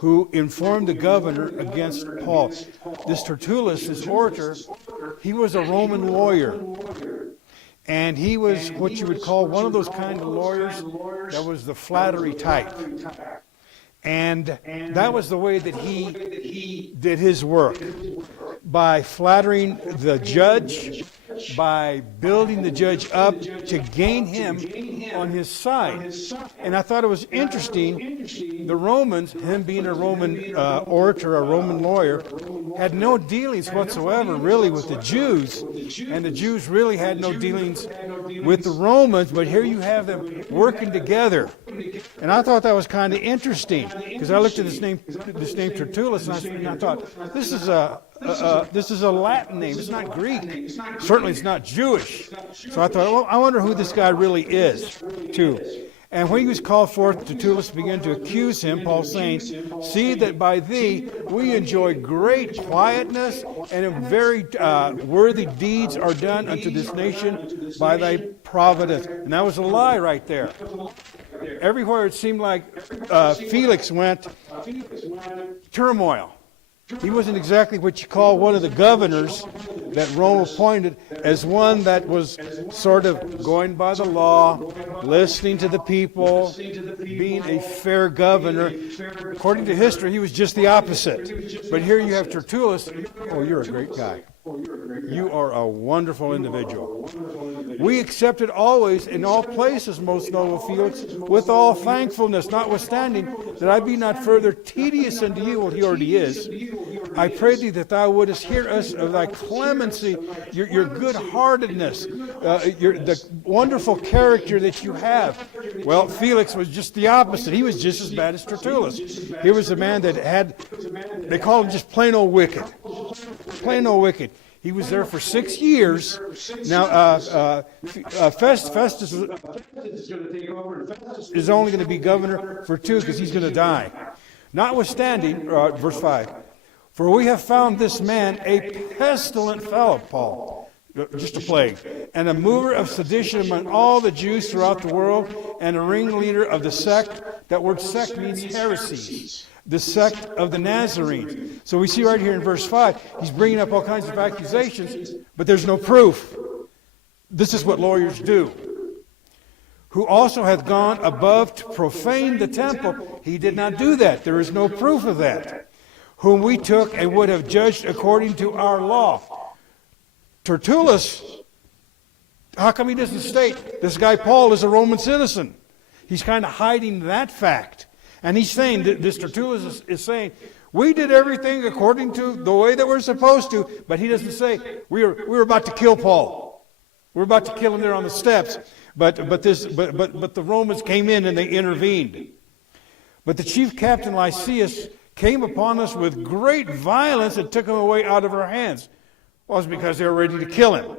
who informed the governor against Paul. This Tertullus, this orator, he was a Roman lawyer. And he was what you would call one of those kind of lawyers that was the flattery type. And that was the way that he did his work. By flattering the judge, by building the judge up to gain him on his side. And I thought it was interesting, the Romans, him being a Roman orator, a Roman lawyer, had no dealings whatsoever really with the Jews. And the Jews really had no dealings with the Romans, but here you have them working together. And I thought that was kind of interesting, because I looked at this name Tertullus, and I thought, this is a Latin name. It's not Greek. Certainly it's not Jewish. So I thought, well, I wonder who this guy really is, too. And when he was called forth, Tertullus began to accuse him, Paul saying, "See that by thee we enjoy great quietness, and very worthy deeds are done unto this nation by thy providence." And that was a lie right there. Everywhere it seemed like Felix went, turmoil. He wasn't exactly what you call one of the governors that Rome appointed, as one that was sort of going by the law, listening to the people, being a fair governor. According to history, he was just the opposite. But here you have Tertullus. Oh, you're a great guy. You are a wonderful individual. We accepted always in all places, most noble Felix, with all thankfulness, notwithstanding that I be not further tedious unto you, what he already is. I pray thee that thou wouldest hear us of thy clemency, your good-heartedness, the wonderful character that you have. Well, Felix was just the opposite. He was just as bad as Tertullus. He was a man that had, they called him just plain old wicked. Plain old wicked. He was there for 6 years. Now, Festus is only going to be governor for 2 because he's going to die. Notwithstanding, verse 5, for we have found this man a pestilent fellow, Paul, just a plague, and a mover of sedition among all the Jews throughout the world, and a ringleader of the sect. That word sect means heresies. The sect of the Nazarenes. So we see right here in verse 5, he's bringing up all kinds of accusations, but there's no proof. This is what lawyers do. Who also hath gone above to profane the temple. He did not do that. There is no proof of that. Whom we took and would have judged according to our law. Tertullus, how come he doesn't state this guy Paul is a Roman citizen? He's kind of hiding that fact. And he's saying, this Tertullus is saying, we did everything according to the way that we're supposed to, but he doesn't say, we were about to kill Paul. We're about to kill him there on the steps. But the Romans came in and they intervened. But the chief captain Lysias came upon us with great violence and took him away out of our hands. Well, it's because they were ready to kill him.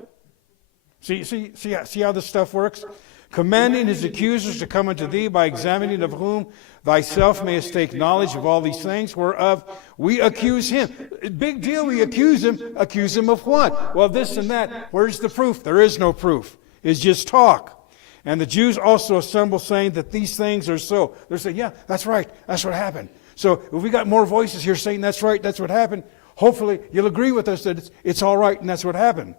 See how this stuff works? Commanding his accusers to come unto thee, by examining of whom thyself mayest take knowledge of all these things, whereof we accuse him. Big deal, we accuse him. Accuse him of what? Well, this and that. Where's the proof? There is no proof. It's just talk. And the Jews also assemble, saying that these things are so. They're saying, yeah, that's right. That's what happened. So if we got more voices here saying that's right, that's what happened, hopefully you'll agree with us that it's all right and that's what happened.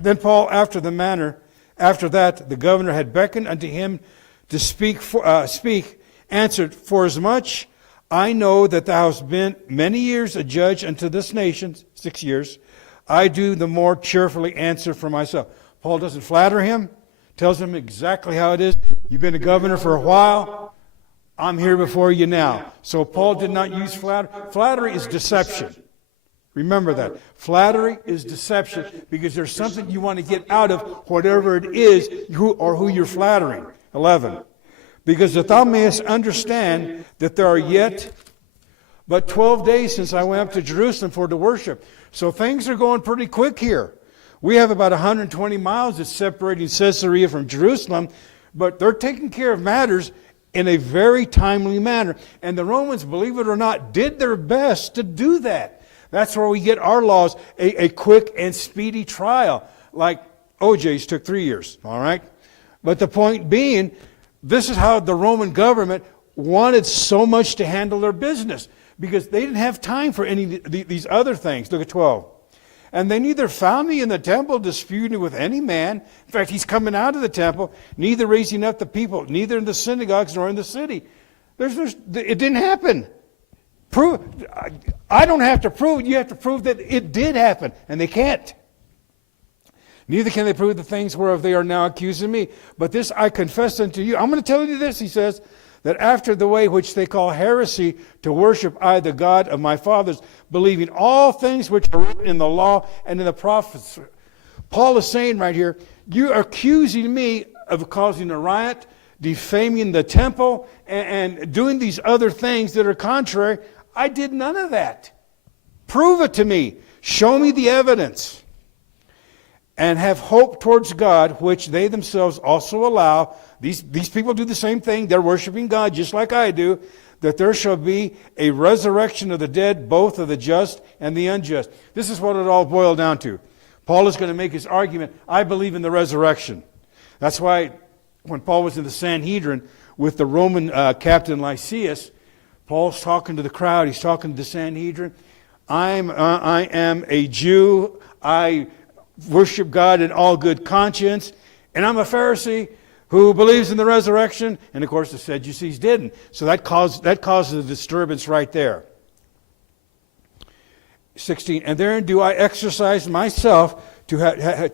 Then Paul, after that, the governor had beckoned unto him to speak, answered, forasmuch I know that thou hast been many years a judge unto this nation, 6 years, I do the more cheerfully answer for myself. Paul doesn't flatter him, tells him exactly how it is. You've been a governor for a while. I'm here before you now. So Paul did not use flattery. Flattery is deception. Remember that. Flattery is deception because there's something you want to get out of whatever it is who you're flattering. 11. Because that thou mayest understand that there are yet but 12 days since I went up to Jerusalem for to worship. So things are going pretty quick here. We have about 120 miles that's separating Caesarea from Jerusalem, but they're taking care of matters in a very timely manner. And the Romans, believe it or not, did their best to do that. That's where we get our laws, a quick and speedy trial. Like OJ's took 3 years, all right? But the point being, this is how the Roman government wanted so much to handle their business because they didn't have time for any of these other things. Look at 12. And they neither found me in the temple disputing with any man. In fact, he's coming out of the temple, neither raising up the people, neither in the synagogues nor in the city. It didn't happen. I don't have to prove it. You have to prove that it did happen, and they can't. Neither can they prove the things whereof they are now accusing me. But this I confess unto you. I'm going to tell you this, he says, that after the way which they call heresy, to worship I the God of my fathers, believing all things which are written in the law and in the prophets. Paul is saying right here, you are accusing me of causing a riot, defaming the temple, and doing these other things that are contrary. I did none of that. Prove it to me. Show me the evidence. And have hope towards God, which they themselves also allow. These people do the same thing. They're worshiping God just like I do. That there shall be a resurrection of the dead, both of the just and the unjust. This is what it all boiled down to. Paul is going to make his argument, I believe in the resurrection. That's why when Paul was in the Sanhedrin with the Roman captain Lysias, Paul's talking to the crowd. He's talking to the Sanhedrin. I am a Jew. I worship God in all good conscience. And I'm a Pharisee who believes in the resurrection. And of course the Sadducees didn't. So that causes a disturbance right there. 16. And therein do I exercise myself have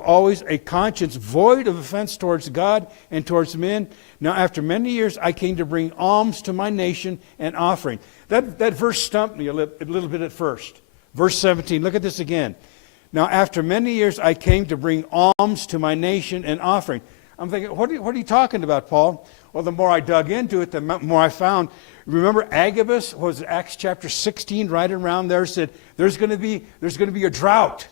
always a conscience void of offense towards God and towards men. Now after many years I came to bring alms to my nation and offering. That verse stumped me a little bit at first. Verse 17, look at this again. Now after many years I came to bring alms to my nation and offering. I'm thinking, what are you talking about, Paul? Well, the more I dug into it, the more I found. Remember Agabus, was Acts chapter 16, right around there, said there's going to be a drought.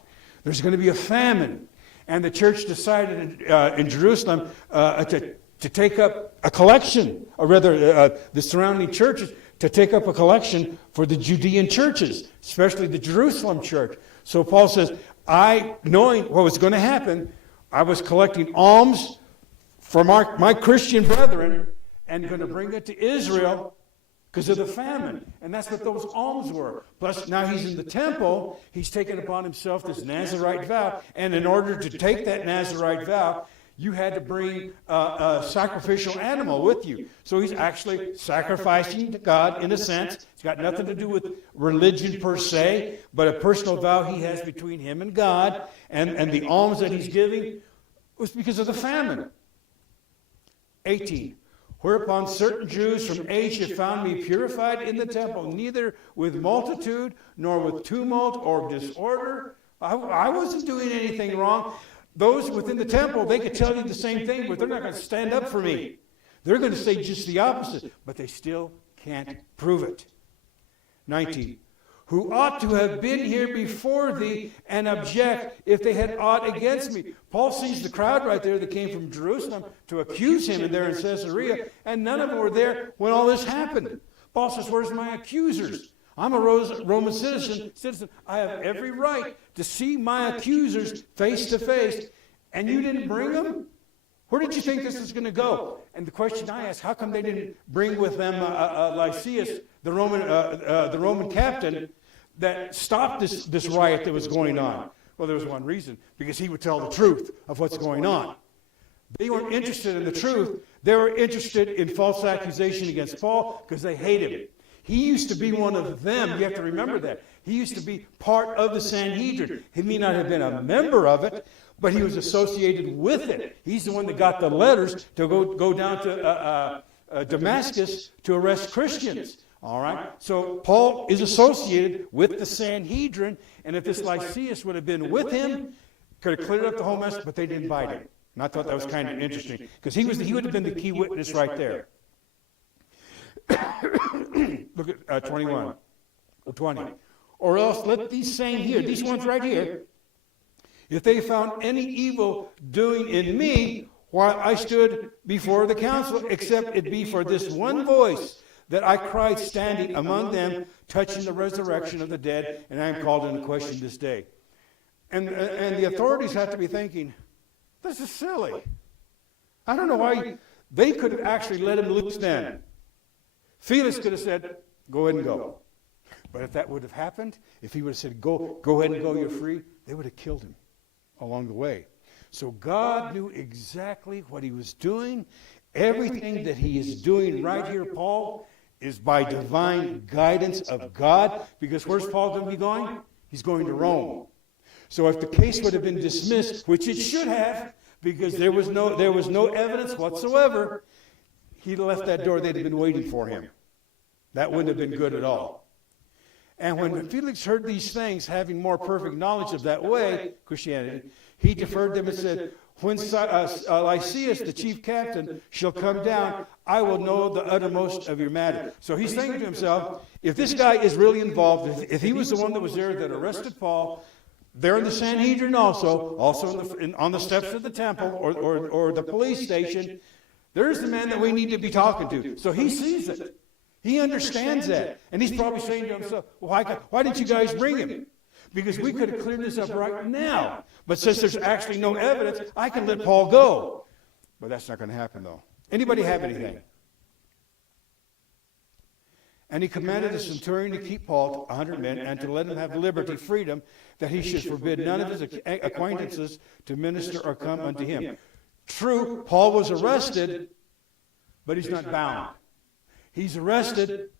There's going to be a famine. And the church decided in Jerusalem to take up a collection, or rather the surrounding churches, to take up a collection for the Judean churches, especially the Jerusalem church. So Paul says, knowing what was going to happen, I was collecting alms for my Christian brethren and going to bring it to Israel because of the famine. And that's what those alms were. Plus, now he's in the temple. He's taken upon himself this Nazirite vow. And in order to take that Nazirite vow, you had to bring a sacrificial animal with you. So he's actually sacrificing to God in a sense. It's got nothing to do with religion per se, but a personal vow he has between him and God. And the alms that he's giving was because of the famine. 18. Whereupon certain Jews from Asia found me purified in the temple, neither with multitude, nor with tumult or disorder. I wasn't doing anything wrong. Those within the temple, they could tell you the same thing, but they're not going to stand up for me. They're going to say just the opposite, but they still can't prove it. 19. Who ought to have been here before thee and object if they had aught against me. Paul sees the crowd right there that came from Jerusalem to accuse him there in Caesarea, and none of them were there when all this happened. Paul says, where's my accusers? I'm a Roman citizen. I have every right to see my accusers face to face, and you didn't bring them? Where did you think this was going to go? And the question I ask, how come they didn't bring with them Lysias, the Roman captain, that stopped this riot that was going on? Well, there was one reason, because he would tell the truth of what's going on. They weren't interested in the truth. They were interested in false accusation against Paul because they hated him. He used to be one of them. You have to remember that. He used to be part of the Sanhedrin. He may not have been a member of it, but he was associated with it. He's the one that got the letters to go down to Damascus to arrest Christians. All right? So Paul is associated with the Sanhedrin, and if this Lysias would have been with him, could have cleared up the whole mess, but they didn't bite him. And I thought that was kind of interesting, because he would have been the key witness right there. Look at 21 or 20. Or else let these same here, these ones right here, if they found any evil doing in me while I stood before the council, except it be for this one voice that I cried standing among them, touching the resurrection of the dead, and I am called into question this day. And the authorities have to be thinking, this is silly. I don't know why They could have actually let him loose then. Felix could have said, go ahead and go. But if that would have happened, if he would have said, go ahead and go, you're free, they would have killed him along the way. So God knew exactly what he was doing. Everything that he is doing right here, Paul, is by divine guidance of God. Because where's Paul going to be going? He's going to Rome. So if the case would have been dismissed, which it should have, because there was no evidence whatsoever, he'd have left that door. They'd have been waiting for him. That wouldn't have been good at all. And when Felix heard these things, having more perfect knowledge of that way, Christianity, he deferred them and said, when Lysias, the chief captain, shall come down, I will know the uttermost of your matter. So he's thinking to himself, if this guy is really involved, if he was the one that was there that arrested Paul, there in the Sanhedrin also on the steps of the temple or the police station, there's the man that we need to be talking to. So he sees it. He understands that. And he's probably saying to himself, why didn't you guys bring him? Because we could have cleared this up right now. But since there's actually no evidence, I can let Paul go. But that's not going to happen, though. Anybody have anything? And he commanded the centurion to keep Paul, 100 men, and to let him have liberty, freedom, that he should forbid none of his acquaintances to minister or come unto him. True, Paul was arrested, but he's not bound. He's arrested,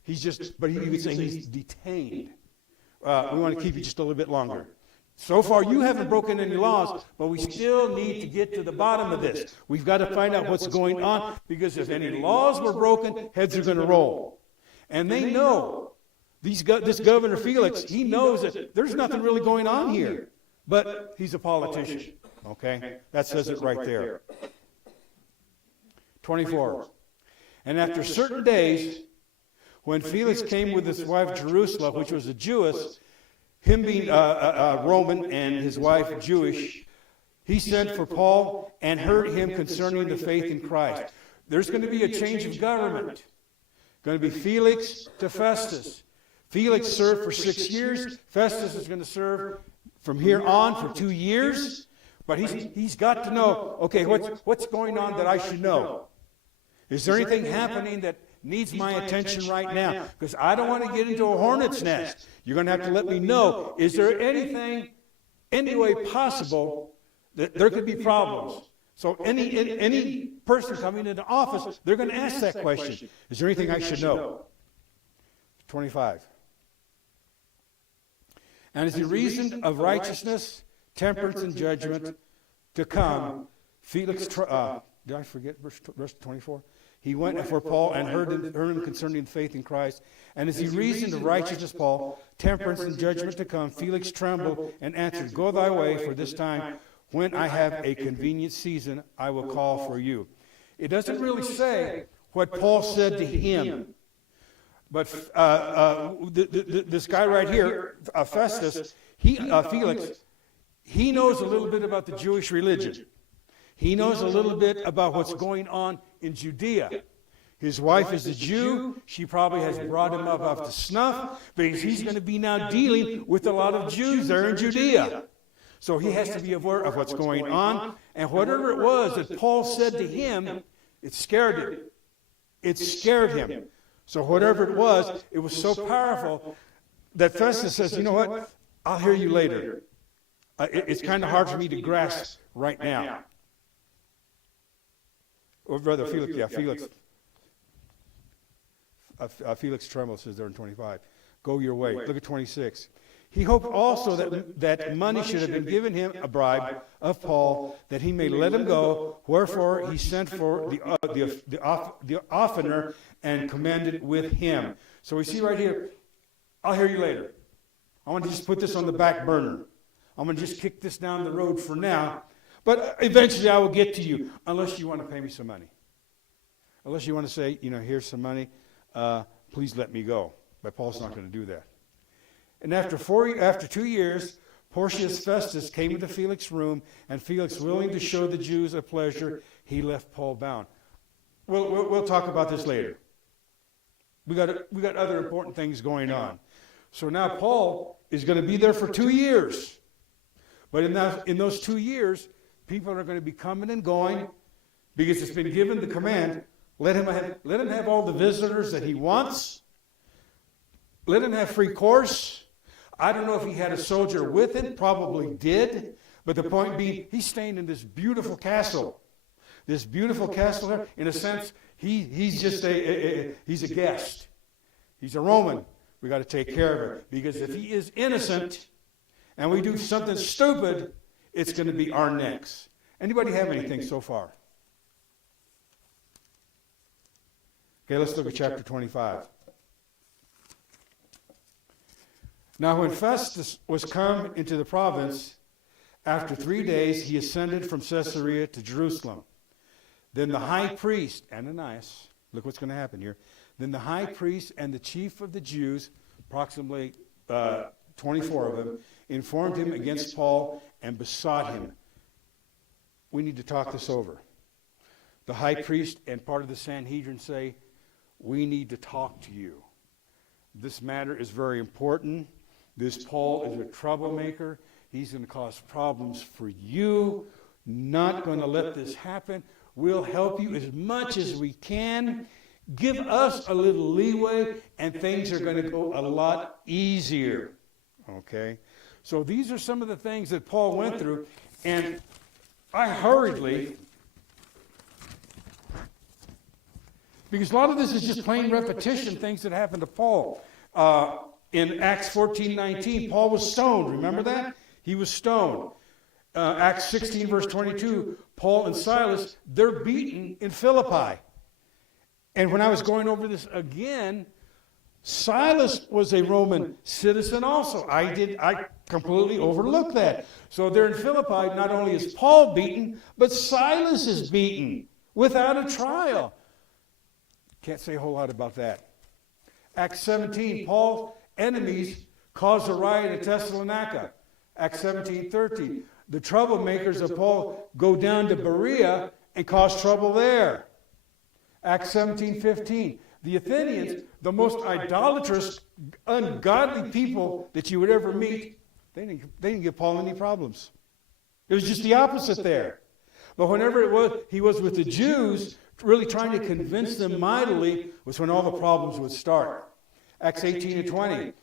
but you could say he's detained. We want to keep you just a little bit longer. So far, you haven't broken any laws, but we still need to get to the bottom of this. We've got to find out what's going on, because if any laws were broken, heads are going to roll. And they know, this Governor Felix, he knows that there's nothing really going on here. But he's a politician. Okay? That says it right there. 24. And after certain days, when Felix came with his wife Jerusalem, which was a Jewess, him being a Roman and his wife Jewish, he sent for Paul and heard him concerning the faith in Christ. There's going to be a change of government. Going to be Felix to Festus. Felix served for 6 years. Festus is going to serve from here on for 2 years. But he's got to know, okay, what's going on that I should know? Is there anything happening that needs my attention right now? Because I don't want to get into a hornet's nest. You're going to have to let me know, is there anything, any way possible that there could be problems? So any person coming into office, they're going to ask that question. Is there anything I should know? 25. And as he reasoned of righteousness, temperance, and judgment to come, Felix, did I forget verse 24? He went for Paul and heard him concerning faith in Christ. And as he reasoned of righteousness, Paul, temperance, and judgment to come, Felix trembled and answered, Go thy way, for this time, when I have a convenient season, I will call for you. It doesn't really say what Paul said to him. But this guy right here, Festus, Felix, he knows a little bit about the Jewish religion. He knows a little bit about what's going on in Judea. His wife is a Jew. She probably has brought him up to snuff, because he's going to be now dealing with a lot of Jews there in Judea. So he has to be aware of what's going on. And whatever it was that Paul said to him, it scared him. It scared him. So whatever it was so powerful that Festus says, you know what? I'll hear you later. It's kind of hard for me to grasp right now. Or rather, Felix trembled, says there in 25. Go your way. Look at 26. He hoped also that money should have been given him, a bribe of Paul, that he may let him go. Wherefore he sent for the oftener and commanded with him. So we see right here, I'll hear you later. I want to just put this on the back burner. I'm going to just kick this down the road for now. But eventually I will get to you, unless you want to pay me some money. Unless you want to say, here's some money, please let me go. But Paul's not going to do that. And after 2 years, Porcius Festus came into Felix's room, and Felix, willing to show the Jews a pleasure, he left Paul bound. We'll talk about this later. We got other important things going on. So now Paul is going to be there for 2 years. But in those 2 years, people are going to be coming and going. because it's been given the command, let him have all the visitors that he wants. Let him have free course. I don't know if he had a soldier with him, probably did. But the point being, he's staying in this beautiful castle. This beautiful castle here, in a sense, he's just he's a guest. He's a Roman. We got to take care of it. Because if he is innocent and we do something stupid, it's going to be our necks. Anybody have anything so far? Okay, let's look at chapter 25. Now when Festus was come into the province, after 3 days he ascended from Caesarea to Jerusalem. Then the high priest, Ananias, look what's going to happen here. Then the high priest and the chief of the Jews, approximately 24 of them, informed him against Paul and besought him. We need to talk this over. The high priest and part of the Sanhedrin say, we need to talk to you. This matter is very important. This Paul is a troublemaker. He's going to cause problems for you. Not going to let this happen. We'll help you as much as we can. Give us a little leeway, and things are going to go a lot easier. Okay? So these are some of the things that Paul went through, and I hurriedly, because a lot of this is just plain repetition, things that happened to Paul. In Acts 14:19, Paul was stoned. Remember that? He was stoned. Acts 16, verse 22, Paul and Silas, they're beaten in Philippi. And when I was going over this again, Silas was a Roman citizen also. I completely overlooked that. So there in Philippi, not only is Paul beaten, but Silas is beaten without a trial. Can't say a whole lot about that. Acts 17, Paul's enemies caused a riot at Thessalonica. Acts 17:13. The troublemakers of Paul go down to Berea and cause trouble there. Acts 17:15. The Athenians, the most idolatrous, ungodly people that you would ever meet, they didn't give Paul any problems. It was just the opposite there. But whenever it was, he was with the Jews, really trying to convince them mightily, was when all the problems would start. Acts 18:20.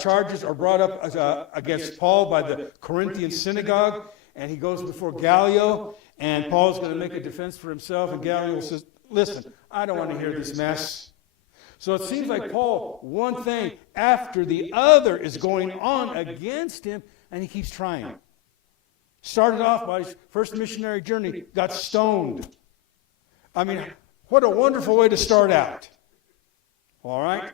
Charges are brought up against Paul by the Corinthian synagogue, and he goes before Gallio, and Paul's going to make a defense for himself, and Gallio says, listen, I don't want to hear this mess. So it seems like Paul, one thing after the other is going on against him, and he keeps trying. Started off by his first missionary journey, got stoned. I mean, what a wonderful way to start out. All right?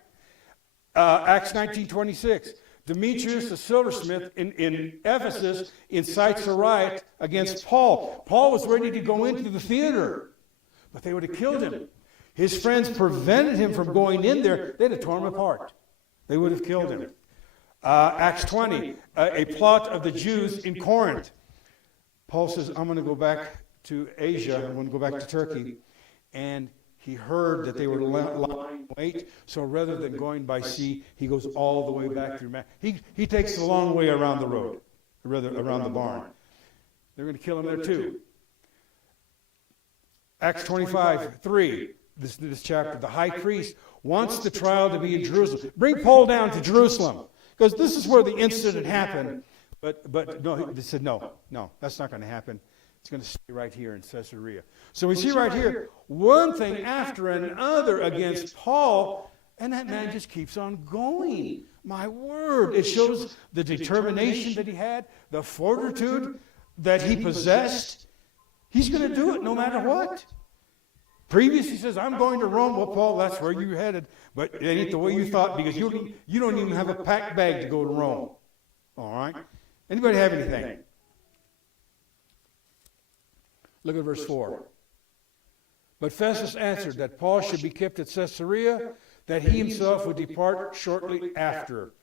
Acts 19:26. Demetrius, the silversmith in Ephesus, incites a riot against Paul. Paul was ready to go into the theater, but they would have killed him. His friends prevented him from going in there. They'd have torn him apart. They would have killed him. Acts 20, a plot of the Jews in Corinth. Paul says, I'm going to go back to Asia. I'm going to go back to Turkey. And he heard that they were lying in wait, so rather than going by sea, he goes all the way back through. He takes the long way around the road, rather around the barn. They're going to kill him there too. Acts 25:3, this chapter, the high priest wants the trial to be in Jerusalem. Bring Paul down to Jerusalem, because this is where the incident happened. But no, they said, no, that's not going to happen. It's going to stay right here in Caesarea. So we see right here, one thing after another against Paul, and that man just keeps on going. My word, it shows the determination that he had, the fortitude that he possessed. He's going to do it no matter what. Previously, he says, I'm going to Rome. Well, Paul, that's where you headed. But it ain't the way you thought, because you don't even have a packed bag to go to Rome. All right? Anybody have anything? Look at verse 4. But Festus answered that Paul should be kept at Caesarea, that he himself would depart shortly after.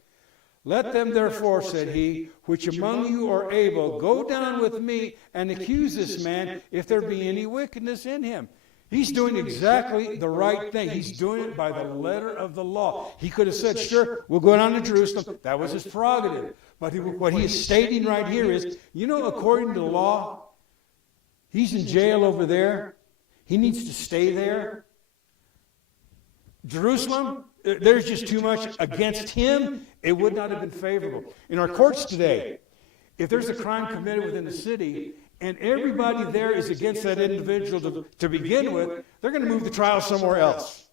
Let them therefore, said he, which among you are able, go down with me and accuse this man, if there be any wickedness in him. He's doing exactly the right thing. He's doing it by the letter of the law. He could have said, sure, we'll go down to Jerusalem. That was his prerogative. But what he is stating right here is, according to the law, he's in jail over there. He needs to stay there. Jerusalem, there's just too much against him. It would not have been favorable. In our courts today, if there's a crime committed within the city and everybody there is against that individual to begin with, they're going to move the trial somewhere else.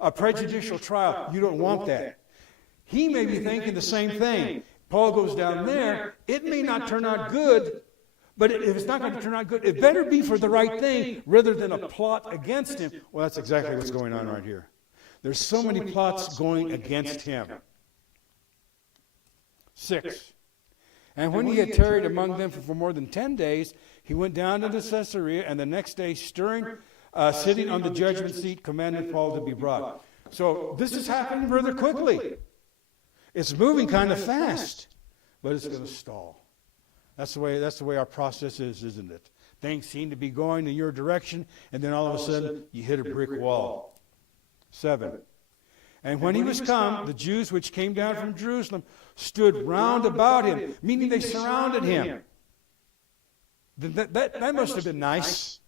A prejudicial trial, you don't want that. He may be thinking the same thing. Paul goes down there, it may not turn out good, but if it's not going to turn out good, it better be for the right thing rather than a plot against him. Well, that's exactly what's going on right here. There's so many plots going against him. 6. And when he had tarried among them for more than 10 days, he went down into Caesarea, and the next day, sitting on the judgment seat, commanded Paul to be brought. So this is happening rather quickly. It's moving kind of fast, but it's going to stall. That's the way our process is, isn't it? Things seem to be going in your direction, and then all of a sudden, you hit a brick wall. 7. And when he was come, the Jews which came down from Jerusalem stood round about him, meaning they surrounded him. That must have been nice.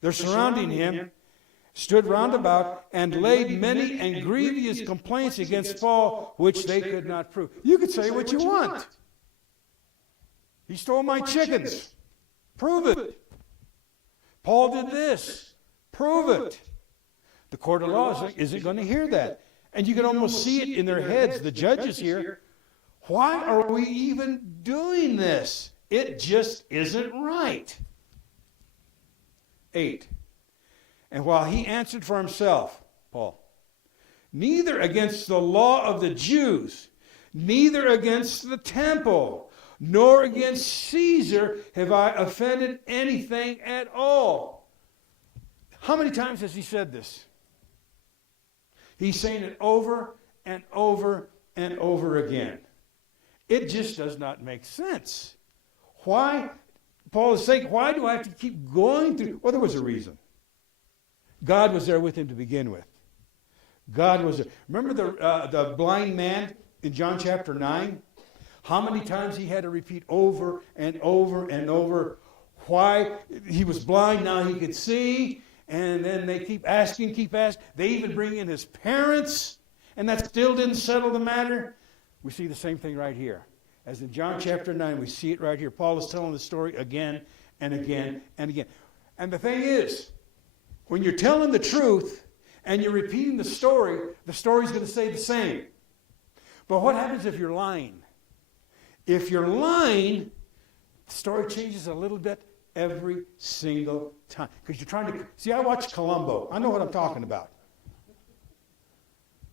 They're surrounding him, stood round about, and laid many and grievous complaints against Paul, which they could not prove. You could say what you want. He stole my chickens. Prove it. Paul did this. Prove it. The court of law isn't going to hear that. And you can almost see it in their heads, the judges here. Why are we even doing this? It just isn't right. 8. And while he answered for himself, Paul, neither against the law of the Jews, neither against the temple, nor against Caesar have I offended anything at all. How many times has he said this? He's saying it over and over and over again. It just does not make sense. Why? Paul is saying, why do I have to keep going through? Well, there was a reason. God was there with him to begin with. God was there. Remember the blind man in John chapter 9? How many times he had to repeat over and over and over why he was blind, now he could see. And then they keep asking. They even bring in his parents, and that still didn't settle the matter. We see the same thing right here. As in John chapter 9, we see it right here. Paul is telling the story again and again and again. And the thing is, when you're telling the truth and you're repeating the story's going to stay the same. But what happens if you're lying? If you're lying, the story changes a little bit every single time. Because you're trying to... See, I watch Columbo. I know what I'm talking about.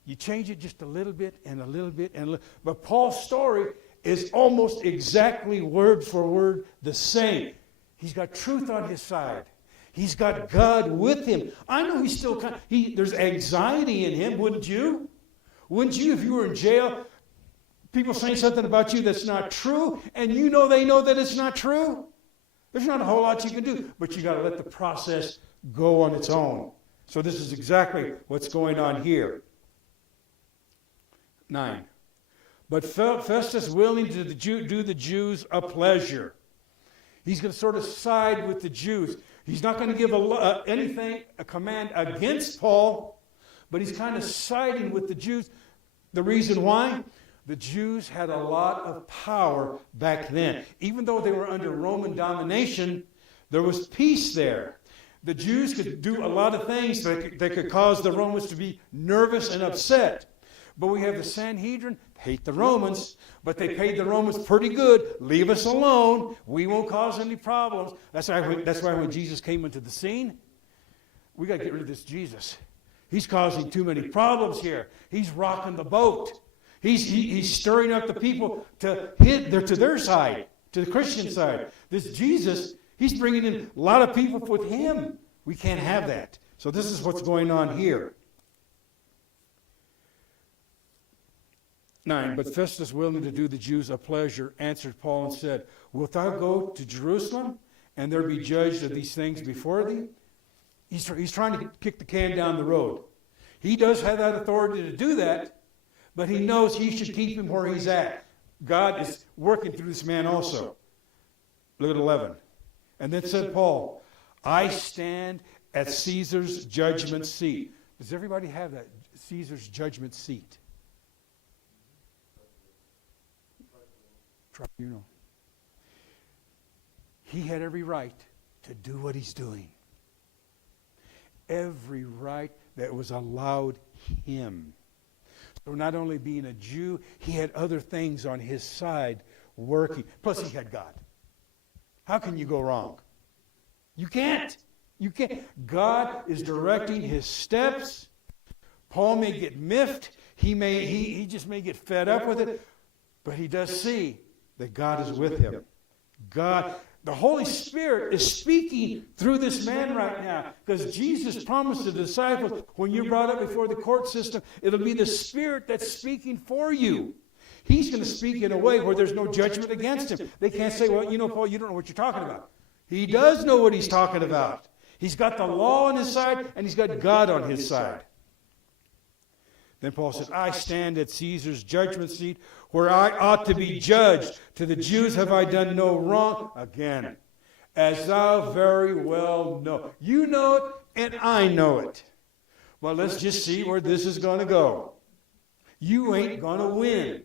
You change it just a little bit and a little bit and a little... But Paul's story is almost exactly word for word the same. He's got truth on his side. He's got God with him. I know he's still kind of... there's anxiety in him, wouldn't you? Wouldn't you if you were in jail? People saying something about you that's not true, and you know they know that it's not true? There's not a whole lot you can do, but you got to let the process go on its own. So this is exactly what's going on here. 9. But Festus willing to do the Jews a pleasure. He's going to sort of side with the Jews. He's not going to give a command against Paul, but he's kind of siding with the Jews. The reason why? The Jews had a lot of power back then. Even though they were under Roman domination, there was peace there. The Jews could do a lot of things that could cause the Romans to be nervous and upset. But we have the Sanhedrin, hate the Romans, but they paid the Romans pretty good. Leave us alone. We won't cause any problems. That's why when Jesus came into the scene, we got to get rid of this Jesus. He's causing too many problems here. He's rocking the boat. He's stirring up the people to their side, to the Christian side. This Jesus, he's bringing in a lot of people with him. We can't have that. So this is what's going on here. 9. But Festus, willing to do the Jews a pleasure, answered Paul and said, Wilt thou go to Jerusalem, and there be judged of these things before thee? He's trying to kick the can down the road. He does have that authority to do that, but he knows he should keep him where he's at. God is working through this man also. Look at 11. And then said Paul, I stand at Caesar's judgment seat. Does everybody have that? Caesar's judgment seat. Tribunal. He had every right to do what he's doing. Every right that was allowed him. So not only being a Jew, he had other things on his side working. Plus he had God. How can you go wrong? You can't. You can't. God is directing his steps. Paul may get miffed. He just may get fed up with it. But he does see that God is with him. God, the Holy Spirit is speaking through this man right now. Because Jesus promised the disciples, when you're brought up before the court system, it'll be the Spirit that's speaking for you. He's going to speak in a way where there's no judgment against him. They can't say, well, Paul, you don't know what you're talking about. He does know what he's talking about. He's got the law on his side, and he's got God on his side. Then Paul said, I stand at Caesar's judgment seat where I ought to be judged. To the Jews have I done no wrong. Again, as thou very well know. You know it, and I know it. Well, let's just see where this is going to go. You ain't going to win.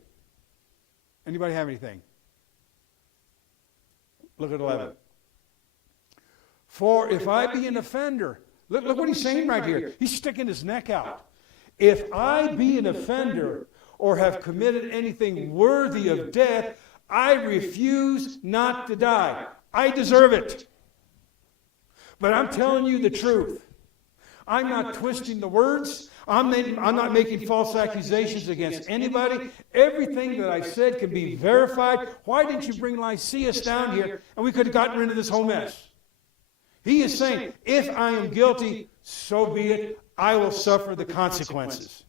Anybody have anything? Look at 11. For if I be an offender, look what he's saying right here. He's sticking his neck out. If I be an offender or have committed anything worthy of death, I refuse not to die. I deserve it. But I'm telling you the truth. I'm not twisting the words. I'm not making false accusations against anybody. Everything that I said can be verified. Why didn't you bring Lysias down here and we could have gotten rid of this whole mess? He is saying, if I am guilty, so be it. I will suffer the consequences.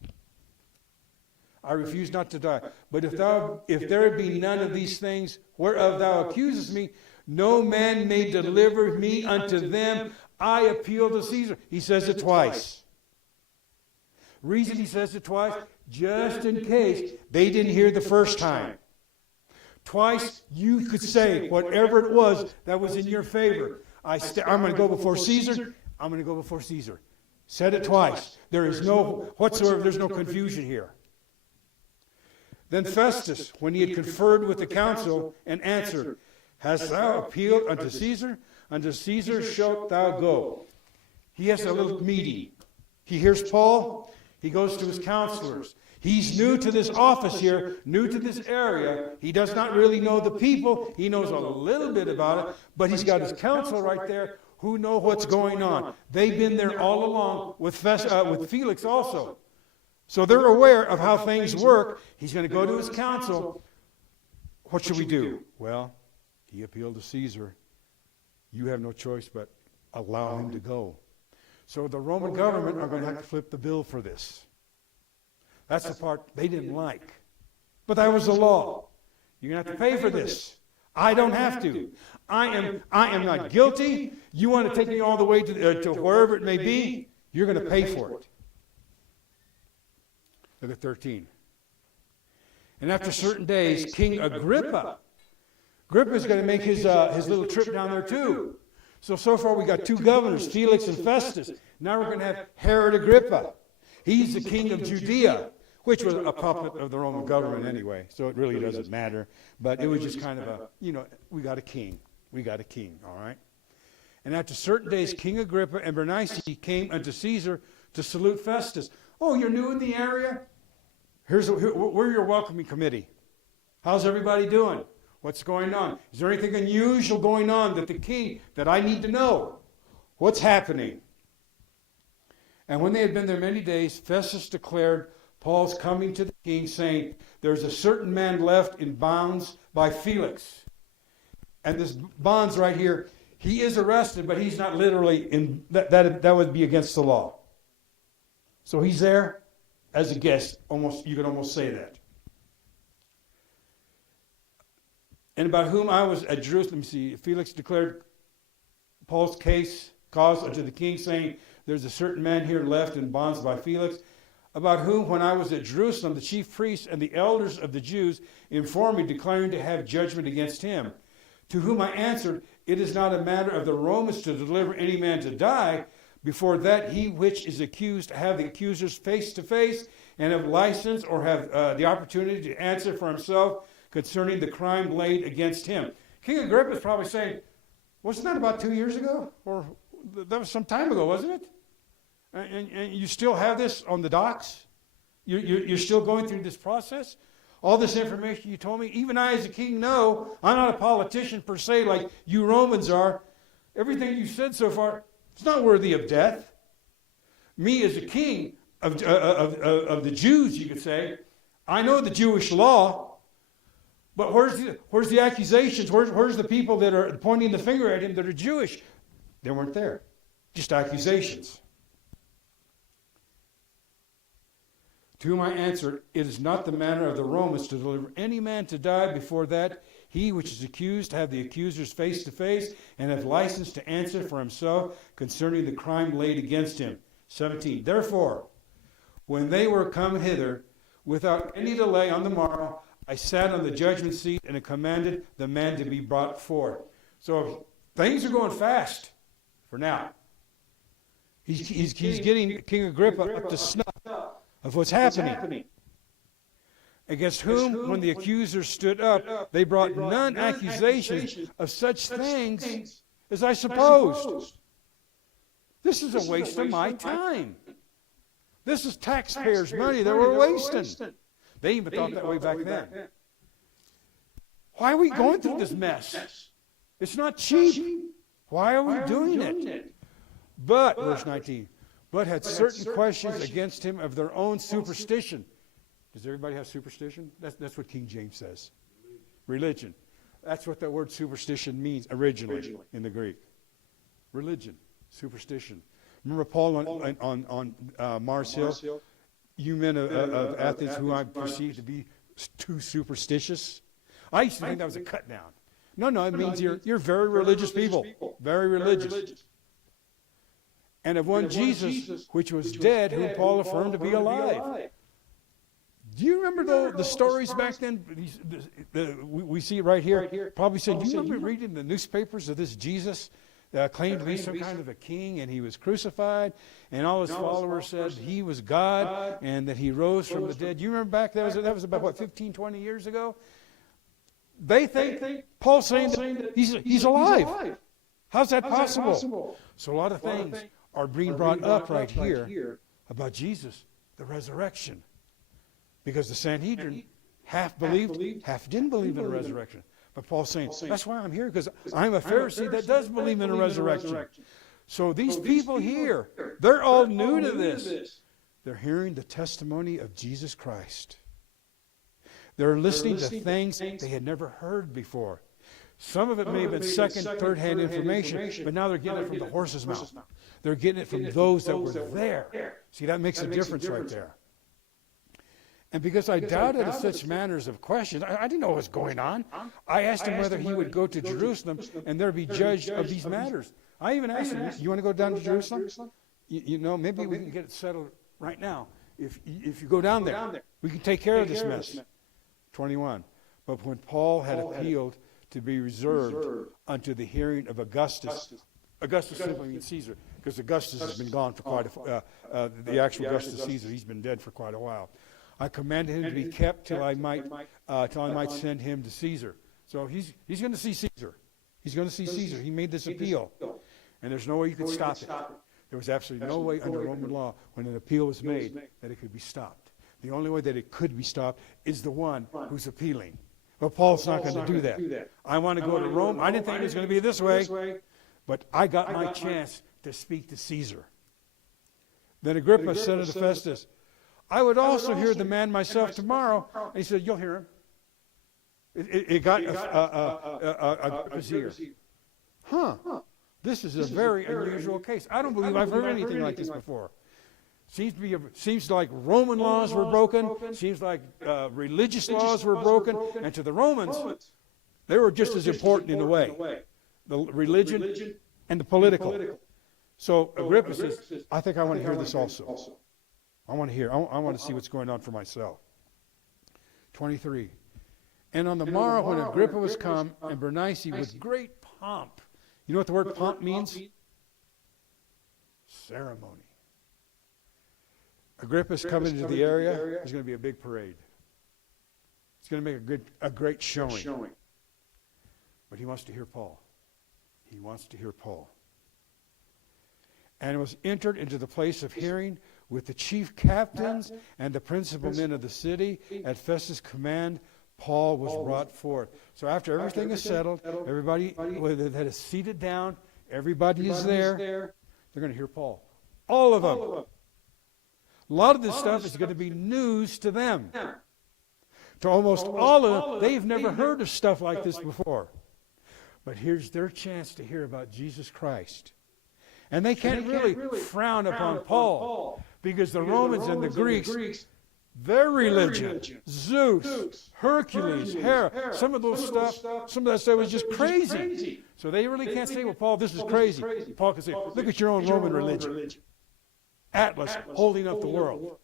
I refuse not to die. But if there be none of these things whereof thou accusest me, no man may deliver me unto them. I appeal to Caesar. He says it twice. Reason he says it twice, just in case they didn't hear the first time. Twice you could say whatever it was that was in your favor. I'm going to go before Caesar. I'm going to go before Caesar. Said it twice. There's no confusion here. Then Festus, when he had conferred with the council, and answered, Hast thou appealed unto Caesar? Unto Caesar shalt thou go. He has a little meeting. He hears Paul. He goes to his counselors. He's new to this office here, new to this area. He does not really know the people. He knows a little bit about it, but he's got his counsel right there who know what's going on. They've been there all along with Felix also. So they're aware of how things work. He's going to go to his council. What should we do? Well, he appealed to Caesar. You have no choice but allow him to go. So the Roman government are going to have to flip the bill for this. That's the part they didn't like. But that was the law. You're going to have to pay for this. I don't have to. I am not guilty. You want to take me all the way to wherever it may be, you're going to pay for it. Look at 13. And after certain days, King Agrippa is going to make his little trip down there too. So far we got two governors, Felix and Festus. Now we're going to have Herod Agrippa. He's the king of Judea, which was a puppet of the Roman government anyway, so it really doesn't matter. But it was just kind of we got a king. We got a king, all right? And after certain days, King Agrippa and Bernice came unto Caesar to salute Festus. Oh, you're new in the area? We're your welcoming committee. How's everybody doing? What's going on? Is there anything unusual going on that I need to know? What's happening? And when they had been there many days, Festus declared Paul's coming to the king, saying, There's a certain man left in bonds by Felix. And this bonds right here, he is arrested, but he's not literally in that would be against the law. So he's there as a guest. You could almost say that. And about whom I was at Jerusalem, Felix declared Paul's cause unto the king, saying, There's a certain man here left in bonds by Felix, about whom, when I was at Jerusalem, the chief priests and the elders of the Jews informed me, declaring to have judgment against him. To whom I answered, It is not a matter of the Romans to deliver any man to die, before that he which is accused have the accusers face to face, and have license or have the opportunity to answer for himself concerning the crime laid against him. King Agrippa is probably saying, wasn't that about 2 years ago? Or that was some time ago, wasn't it? And you still have this on the docks? You're still going through this process? All this information you told me, even I as a king know, I'm not a politician per se like you Romans are. Everything you've said so far, it's not worthy of death. Me as a king of the Jews, you could say, I know the Jewish law, but where's the accusations? Where's the people that are pointing the finger at him that are Jewish? They weren't there. Just accusations. To whom I answered, it is not the manner of the Romans to deliver any man to die before that he which is accused have the accusers face to face, and have license to answer for himself concerning the crime laid against him. 17. Therefore, when they were come hither, without any delay on the morrow, I sat on the judgment seat and commanded the man to be brought forth. So things are going fast for now. He's getting King Agrippa up to snuff of what's happening. Against whom, when the accusers stood up, they brought none accusations of such things as I supposed. This is a waste of my time. This is taxpayers' money that we're wasting. They even thought that way back then. Why are we going through this mess? It's not cheap. Why are we doing it? But, verse 19, but had certain questions against him of their own superstition. Does everybody have superstition? That's what King James says. Religion. That's what that word superstition means originally in the Greek. Religion, superstition. Remember Paul on Mars Hill? You men of Athens who I perceive to be too superstitious. I used to think that was a cut down. No, it means you're very religious people. Very religious. And of one Jesus, which was dead, whom Paul affirmed to be alive. Do you remember the stories back then? We see it right here. Probably said, do you remember reading the newspapers of this Jesus claimed to be some kind of a king, and he was crucified, and all his followers said he was God, and that he rose from the dead? Do you remember back there? That was about, what, 15, 20 years ago? They think Paul's saying that he's alive. How's that possible? So a lot of things are being brought up right here about Jesus, the resurrection. Because the Sanhedrin half believed, half didn't believe in the resurrection. But Paul's saying, that's why I'm here, because I'm a Pharisee that does believe in a resurrection. So these people here, they're all new to this. They're hearing the testimony of Jesus Christ. They're listening to things they had never heard before. Some of it may have been second, third-hand information, but now they're getting it from the horse's mouth. They're getting it from those that were there. See, that makes a difference right there. And because I doubted such manners of questions, I didn't know what was going on. I asked him whether he would go to Jerusalem and there be judged of these matters. I even asked him, you want to go down to Jerusalem? You know, maybe we can get it settled right now. If you go down there, we can take care of this mess. 21. But when Paul had appealed to be reserved unto the hearing of Augustus simply means Caesar, because Augustus has been gone for quite the actual Augustus Caesar, he's been dead for quite a while. I commanded him to be kept till I might send him to Caesar. So he's going to see Caesar. He's going to see Caesar. He made this appeal, and there's no way you could stop it. There was absolutely no way under Roman law when an appeal was made that it could be stopped. The only way that it could be stopped is the one who's appealing. But Paul's not going to do that. I want to go to Rome. I didn't think it was going to be this way, but I got my chance to speak to Caesar. Then Agrippa said unto Festus, I would also hear the man myself tomorrow. And he said, you'll hear him. It got Agrippa's ear. This is a very unusual case. I don't believe I've heard anything like this before. Seems like Roman laws were broken. Seems like religious laws were broken. And to the Romans, they were just as important in a way. The religion and the political. So Agrippa says, I think I want to hear this also. I want to hear. I want to see what's going on for myself. 23. And on the morrow when Agrippa was come, and Bernice with great pomp. You know what the word pomp means? ceremony. Agrippa's coming into the area. There's going to be a big parade. It's going to make a great showing. But he wants to hear Paul. He wants to hear Paul. And it was entered into the place of hearing with the chief captains and the principal men of the city. At Festus' command, Paul was brought forth. So after everything is settled, everybody that is seated down, everybody is there, they're going to hear Paul. All of them. A lot of this stuff is going to be news to them. To almost all of them, they've never heard of stuff like this before. But here's their chance to hear about Jesus Christ. And they can't really frown upon Paul, because the Romans and the Greeks, their religion, Zeus, Hercules, Hera, some of that stuff was just crazy. So they really can't say, well, Paul, this is crazy. Paul can say, look at your own Roman religion. Atlas holding up the world.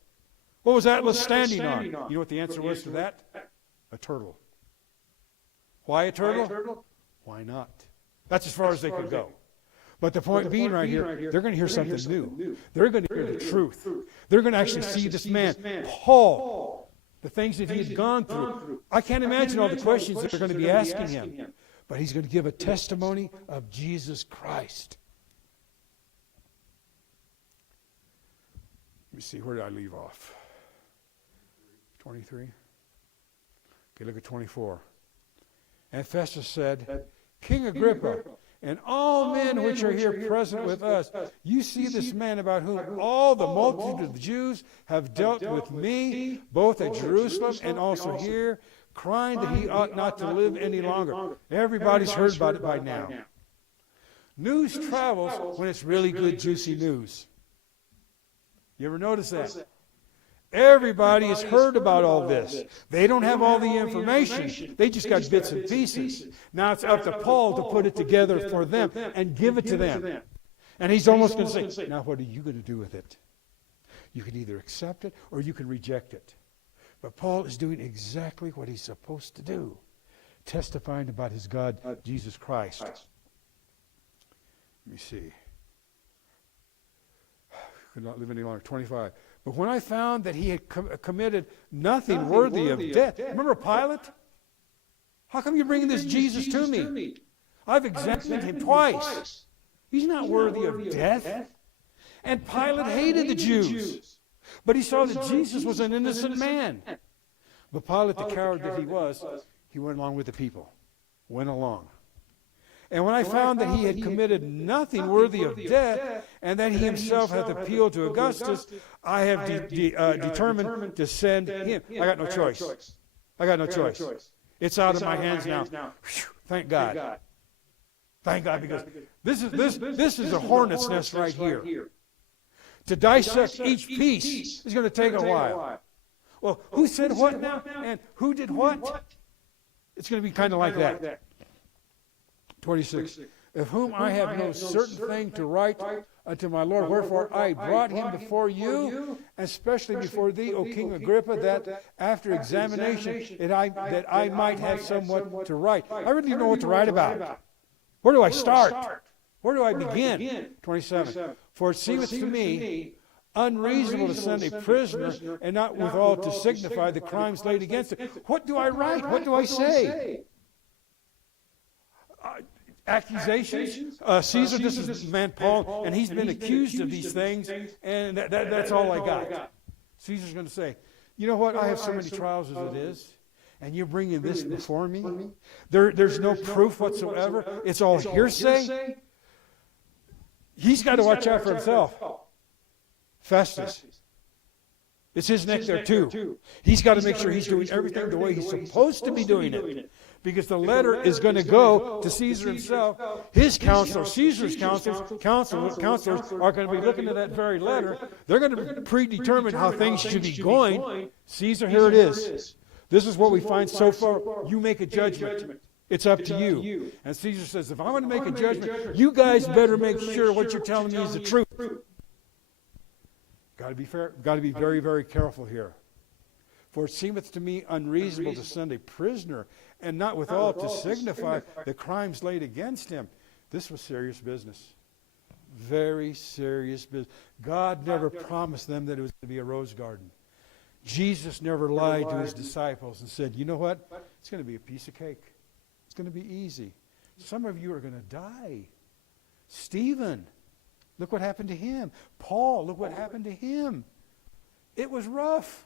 What was Atlas standing on? You know what the answer was to that? A turtle. Why a turtle? Why not? That's as far as they could go. But the point being right here, they're going to hear something new. They're going to hear the truth. They're going to actually see this man, Paul, the things that he had gone through. I can't imagine all the questions that they're going to be asking him. But he's going to give a testimony of Jesus Christ. Let me see, where did I leave off? 23? Okay, look at 24. And Festus said, King Agrippa, and all men which are here present with us, you see this man about whom all the multitude of the Jews have dealt with me, both at Jerusalem and also here, crying that he ought not to live any longer. Everybody's heard about it by now. News travels when it's really good, juicy news. You ever notice that? Everybody has heard about all this. They don't have all the information. They just got bits and pieces. Now it's up to Paul to put it together for them and give it to them. And he's almost going to say, now what are you going to do with it? You can either accept it or you can reject it. But Paul is doing exactly what he's supposed to do, testifying about his God, Jesus Christ. Let me see. Could not live any longer. 25. But when I found that he had committed nothing worthy of death. Remember Pilate? How come you're bringing this Jesus to me? I've examined him twice. He's not worthy of death. And Pilate hated the Jews. But he saw that Jesus was an innocent man. But Pilate, the coward that he was, he went along with the people. Went along. And when I found that he had committed nothing worthy of death, and that he himself hath appealed to Augustus, I have determined to send him. I got no choice. I got no choice. It's out of my hands now. Whew, thank God. Thank God, because this is a hornet's nest right here. To dissect each piece is going to take a while. Well, who said what now? And who did what? It's going to be kind of like that. 26. Of whom I have no certain thing to write unto my Lord, wherefore I brought him before you, especially before thee, O King Agrippa, that after examination that I might have somewhat to write. I really don't know what to write about. Where do I start? Where do I begin? 27. For it seemeth to me unreasonable to send a prisoner, and not withal to signify the crimes laid against him. What do I write? What do I say? Accusations. Caesar, this is the man Paul, and he's been accused of these things, and that's all I got. Caesar's going to say, you know what, I have so many trials as it is, and you're bringing this before me? There's no proof whatsoever. It's all hearsay. He's got to watch out for himself. Festus. It's his neck there too. He's got to make sure he's doing everything the way he's supposed to be doing it. Because the letter is going to go to Caesar himself. His counselors, Caesar's counselors are going to be looking at that very letter. They're going to predetermine how things should be going. Caesar, here it is. This is what we find so far. You make a judgment. It's up to you. And Caesar says, if I'm going to make a judgment, you guys better make sure what you're telling me is the truth. Got to be fair. Got to be very, very careful here. For it seemeth to me unreasonable to send a prisoner, and not withal to signify the crimes laid against him. This was serious business. very serious business. God never promised them that it was going to be a rose garden. Jesus never lied to his disciples and said, you know what? It's going to be a piece of cake. It's going to be easy. Some of you are going to die. Stephen, look what happened to him. Paul, look what happened to him. It was rough.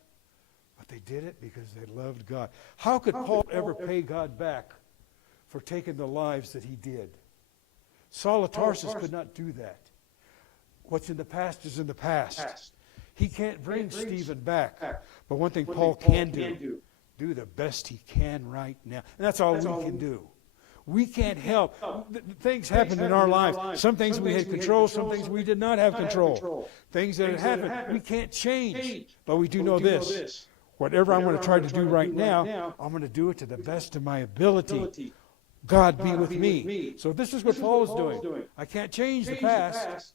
But they did it because they loved God. How could Paul ever pay God back for taking the lives that he did? Saul of Tarsus could not do that. What's in the past is in the past. He can't bring Stephen back. But one thing Paul can do the best he can right now. And that's all we can do. We can't help. Things happened in our lives. Some things we had control, some things we did not have control. Things that had happened, we can't change. But we do know this. Whatever I'm going to try to do right now, I'm going to do it to the best of my ability. God be with me. So this is what Paul is doing. I can't change the past,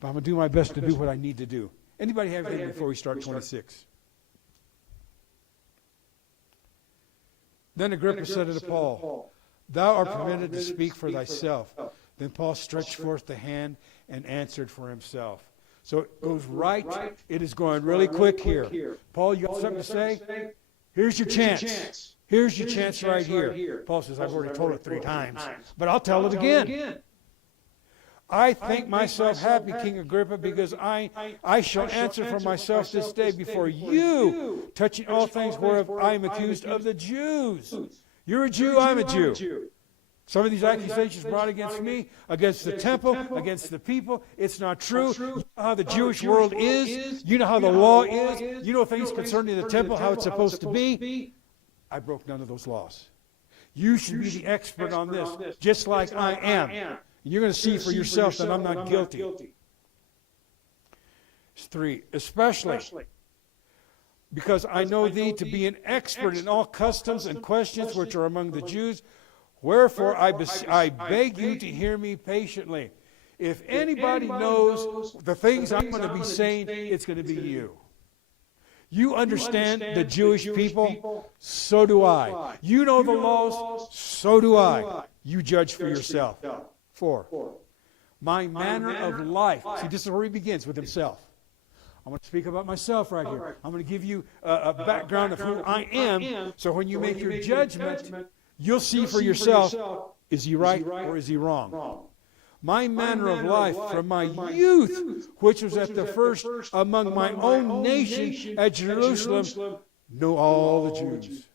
but I'm going to do my best to do what I need to do. Anybody have anything before we start 26? Then Agrippa said unto Paul, Thou art permitted to speak for thyself. Then Paul stretched forth the hand and answered for himself. So it goes right. It is going really quick here. Paul, you got something to say? Here's your chance. Here's your chance right here. Paul says, I've already told it 3 times, but I'll tell it again. I think myself happy, King Agrippa, because I shall answer for myself this day before you, touching all things whereof I am accused of the Jews. You're a Jew, I'm a Jew. Some of these accusations brought against me, against the temple, against the people, it's not true. You know how the Jewish world is. You know how the law is. You know things concerning the temple, how it's supposed to be. I broke none of those laws. You should be the expert on this, just like I am. You're going to see for yourself that I'm not guilty. 3, especially because I know thee to be an expert in all customs and questions which are among the Jews. Wherefore I beg you to hear me patiently. If anybody knows the things I'm going to be saying, it's going to be you. You understand the Jewish people, so do I. You know the laws, so do I. You judge for yourself. 4, my manner of life. See, this is where he begins with himself. I'm going to speak about myself right here. I'm going to give you a background of who I am, so when you make your judgment, you'll see for yourself, is he right or is he wrong? My manner of life from my youth, which was at the first among my own nation at Jerusalem, know all the Jews.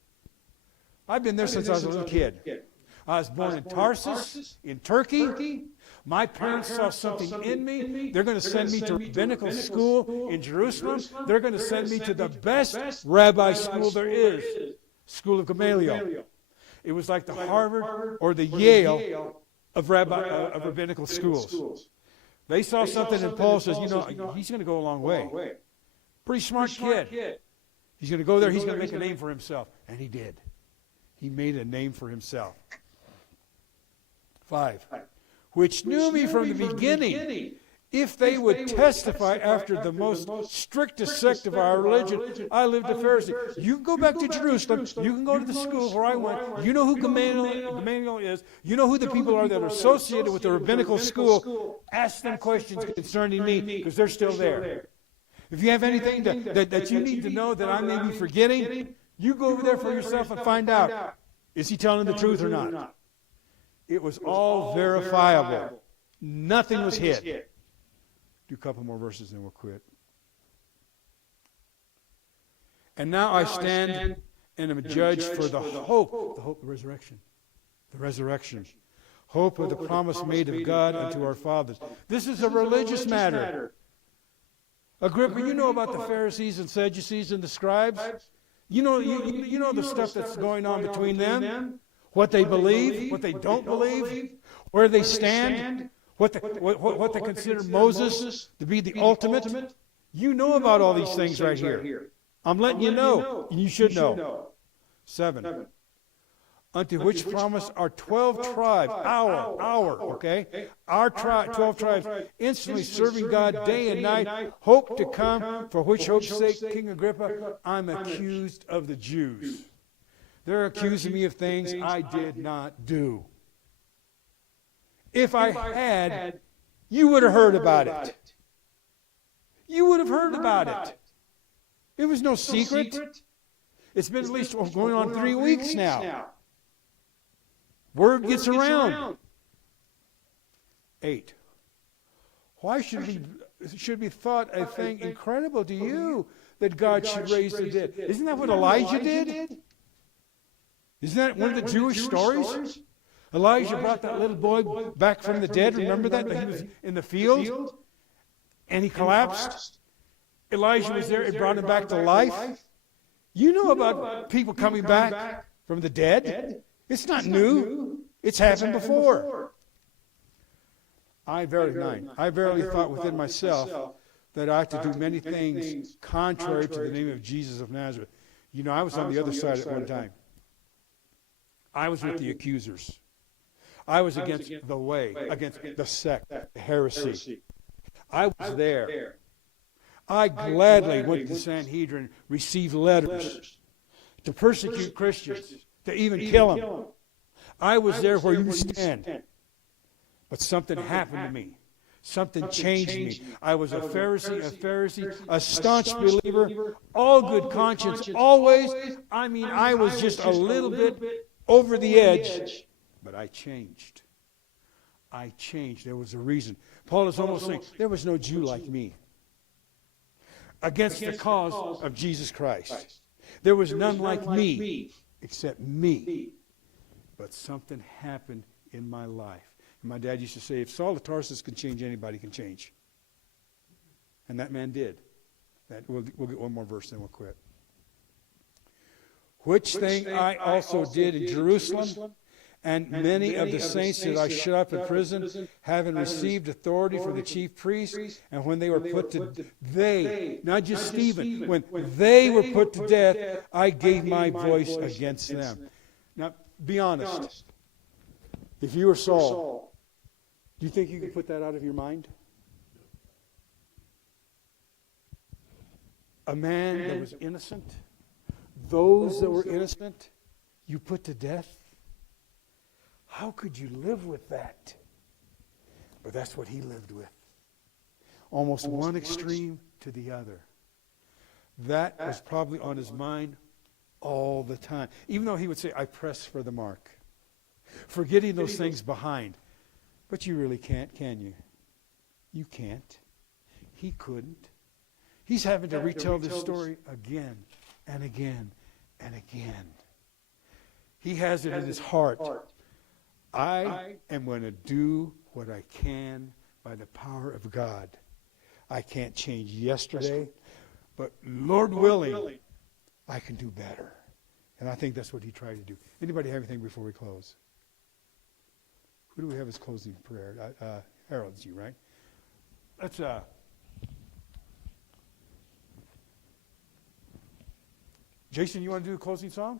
I've been there since I was a little kid. I was born in Tarsus, in Turkey. My parents saw something in me. They're going to send me to rabbinical school in Jerusalem. They're going to send me to the best rabbi school there is, School of Gamaliel. It was like the Harvard or the Yale of rabbinical schools. They saw something in Paul, says, you know, he's going to go a long way. Pretty smart kid. He's going to go there, he's going to make a name for himself. And he did. He made a name for himself. 5, which knew me from the beginning, if they would testify after the most strictest sect of our religion, I lived a Pharisee. You can go back to Jerusalem. You can go to the school where I went. You know who Gamaliel is. You know who the people are that are associated with the rabbinical school. Ask them questions concerning me, because they're still there. If you have anything that you need to know that I may be forgetting, you go over there for yourself and find out. Is he telling the truth or not? It was all verifiable. Nothing was hid. Do a couple more verses and we'll quit. And now I stand and am judged for the hope of the resurrection. The resurrection. Hope of the promise made of God unto our fathers. This is a religious matter. Agrippa, you know about the Pharisees and Sadducees and the scribes? You know the stuff that's going on between them? What they believe, what they don't believe, where they stand, what they consider Moses to be the ultimate. You know about all these things right here. I'm letting you know, and you should know. 7. Unto which promise our 12 tribes, our 12 tribes, instantly serving God day and night, hope to come, for which hope's sake, King Agrippa, I'm accused of the Jews. They're accusing me of things I did not do. If I had, you would have heard about it. You would have heard about it. It was no secret. It's been at least going on 3 weeks now. Word gets around. 8. Why should be thought a thing incredible to you that God should raise the dead? Isn't that what Elijah did? Isn't that one of the Jewish stories? Elijah brought that little boy back from the dead. Remember that? He was in the field and he collapsed. Elijah was there and brought him back to life. You know about people coming back from the dead. It's not new. It's happened before. I verily thought within myself that I ought to do many things contrary to the name of Jesus of Nazareth. You know, I was on the other side at one time. I was with the accusers. I was against the way, against the sect, the heresy. I was there. I gladly went to the Sanhedrin, received letters to persecute Christians, to even kill them. I was there where you stand. But something happened to me. Something changed me. I was a Pharisee, a staunch believer, all good conscience, always. I mean, I was just a little bit over the edge, but I changed. I changed. There was a reason. Paul is almost saying, there was no Jew like me against the cause of Jesus Christ. There was none like me except me. But something happened in my life. And my dad used to say, if Saul of Tarsus can change, anybody can change. And that man did. We'll get one more verse, then we'll quit. Which thing I also did in Jerusalem, and many of the saints did I shut up in prison, having received authority from the chief priests. And when they were put to they, not just Stephen, when they were put to death, I gave my voice against them. Now, be honest. If you were Saul, do you think you could put that out of your mind? A man that was innocent, those that were innocent, you put to death? How could you live with that? But that's what he lived with. Almost one extreme to the other. That was probably on his mind all the time. Even though he would say, I press for the mark. Forgetting those things behind. But you really can't, can you? You can't. He couldn't. He's having to retell this story again and again and again. He has it in his heart. I am going to do what I can by the power of God. I can't change yesterday, but Lord willing, I can do better. And I think that's what he tried to do. Anybody have anything before we close? Who do we have as closing prayer? Harold, it's you, right? Let's Jason, you want to do a closing song?